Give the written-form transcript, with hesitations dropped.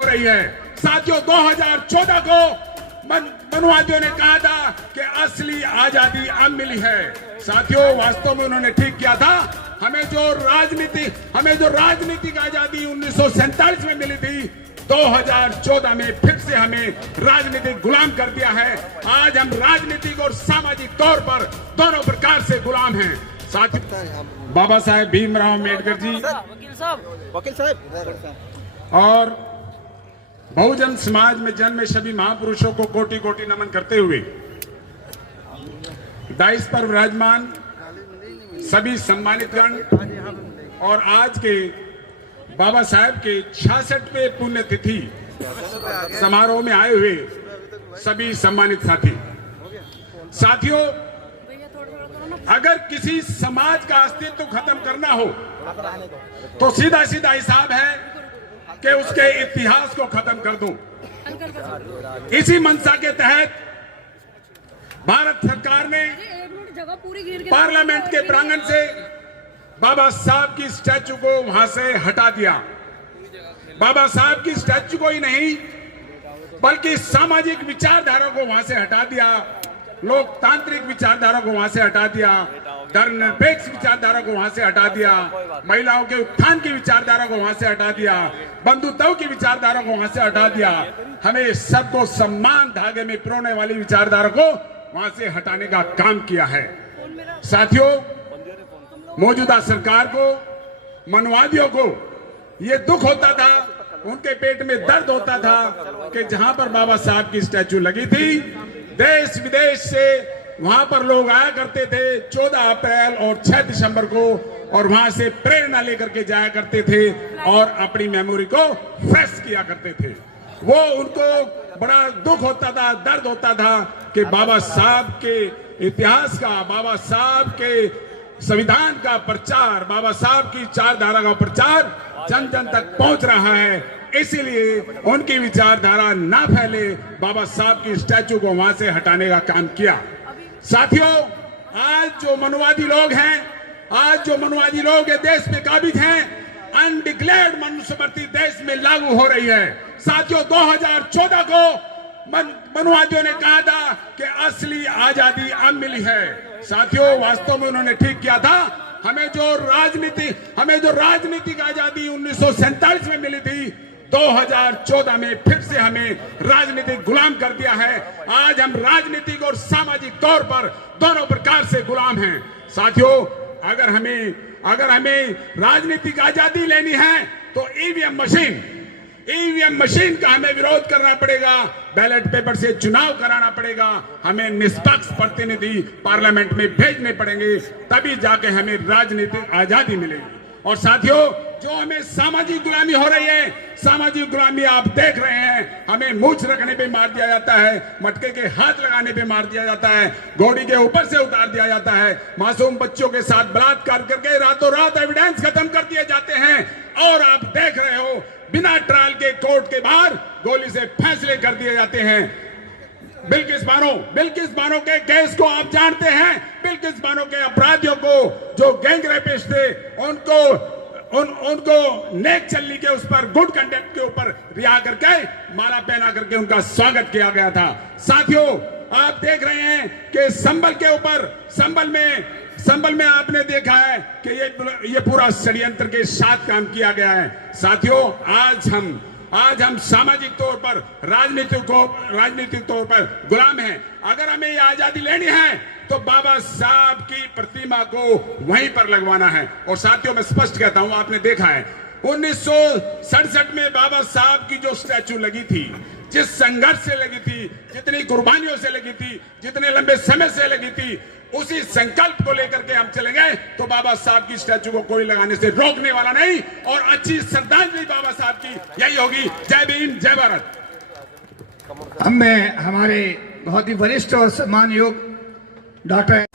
हो रही है। साथियों, 2014 को मनुवादियों ने कहा था कि असली आजादी अब मिली है। साथियों, वास्तव में उन्होंने ठीक किया था। हमें जो राजनीतिक आजादी 1947 में मिली थी, 2014 में फिर से हमें राजनीतिक गुलाम कर दिया है। आज हम राजनीतिक और सामाजिक तौर पर दोनों प्रकार से गुलाम हैं। साथियों, बाबा साहेब भीमराव अम्बेडकर जी वकील साहब और बहुजन समाज में जन्मे सभी महापुरुषों को कोटि कोटि नमन करते हुए दाइस पर विराजमान सभी सम्मानित गण और आज के बाबा साहेब के 66वें पुण्यतिथि समारोह में आए हुए सभी सम्मानित साथियों, अगर किसी समाज का अस्तित्व खत्म करना हो तो सीधा सीधा हिसाब है कि उसके इतिहास को खत्म कर दूं। इसी मंशा के तहत भारत सरकार ने पार्लियामेंट के प्रांगण से बाबा साहब की स्टैचू को वहां से हटा दिया। बाबा साहब की स्टैचू को ही नहीं बल्कि सामाजिक विचारधारा को वहां से हटा दिया, लोकतांत्रिक विचारधारा को वहां से हटा दिया, धर्मनिरपेक्ष विचारधारा को वहां से हटा दिया, महिलाओं के उत्थान की विचारधारा को वहां से हटा दिया, बंधुत्व की विचारधारा को वहां से हटा दिया। हमें सबको सम्मान धागे में पिरोने वाली विचारधारा को वहां से हटाने का काम किया है। साथियों, मौजूदा सरकार को, मनुवादियों को ये दुख होता था, उनके पेट में दर्द होता था कि जहां पर बाबा साहब की स्टैचू लगी थी, देश विदेश से वहां पर लोग आया करते थे 14 अप्रैल और 6 दिसंबर को, और वहां से प्रेरणा लेकर के जाया करते थे और अपनी मेमोरी को फ्रेश किया करते थे। वो उनको बड़ा दुख होता था, दर्द होता था कि बाबा साहब के इतिहास का, बाबा साहब के संविधान का प्रचार, बाबा साहब की विचारधारा का प्रचार जन जन तक पहुंच रहा है, इसीलिए उनकी विचारधारा ना फैले, बाबा साहब की स्टैचू को वहां से हटाने का काम किया। साथियों, आज जो मनुवादी लोग ये देश पे काबिज हैं, अनडिक्लेयर्ड मनुस्मृति देश में लागू हो रही है। साथियों, 2014 को मनुवादियों ने कहा था कि असली आजादी अब मिली है। साथियों, वास्तव में उन्होंने ठीक किया था। हमें जो राजनीतिक आजादी 1947 में मिली थी, 2014 में फिर से हमें राजनीतिक गुलाम कर दिया है। आज हम राजनीतिक और सामाजिक तौर पर दोनों प्रकार से गुलाम हैं। साथियों, अगर हमें राजनीतिक आजादी लेनी है तो ईवीएम मशीन का हमें विरोध करना पड़ेगा, बैलेट पेपर से चुनाव कराना पड़ेगा, हमें निष्पक्ष प्रतिनिधि पार्लियामेंट में भेजने पड़ेंगे, तभी जाके हमें राजनीतिक आजादी मिलेगी। और साथियों, जो हमें सामाजिक गुलामी हो रही है, सामाजिक गुलामी आप देख रहे हैं, हमें मूंछ रखने पे मार दिया जाता है, मटके के हाथ लगाने पे मार दिया जाता है, घोड़ी के ऊपर से उतार दिया जाता है, मासूम बच्चों के साथ बलात्कार करके रातों रात एविडेंस खत्म कर दिए जाते हैं, और आप देख रहे हो बिना ट्रायल के कोर्ट के बाहर गोली से फैसले कर दिए जाते हैं। बिल्किस बानो के केस को आप जानते हैं। बिल्किस बानो के अपराधियों को, जो गैंग रेपिस्ट थे, उनको नेक चलनी के उस पर गुड कंडक्ट के ऊपर रिहा करके माला पहना करके उनका स्वागत किया गया था। साथियों, आप देख रहे हैं कि संबल में आपने देखा है कि ये पूरा षड्यंत्र के साथ काम किया गया है। साथियों, आज हम सामाजिक तौर पर, राजनीतिक तौर पर गुलाम हैं। अगर हमें ये आजादी लेनी है तो बाबा साहब की प्रतिमा को वहीं पर लगवाना है। और साथियों, मैं स्पष्ट कहता हूं, आपने देखा है 1967 में बाबा साहब की जो स्टैचू लगी थी, जिस संघर्ष से लगी थी, जितनी कुर्बानियों से लगी थी, जितने लंबे समय से लगी थी, उसी संकल्प को लेकर के हम चलेंगे तो बाबा साहब की स्टैचू को कोई लगाने से रोकने वाला नहीं। और अच्छी श्रद्धांजलि बाबा साहब की यही होगी। जय भीम, जय भारत। हमारे बहुत ही वरिष्ठ और सम्मान योग डॉक्टर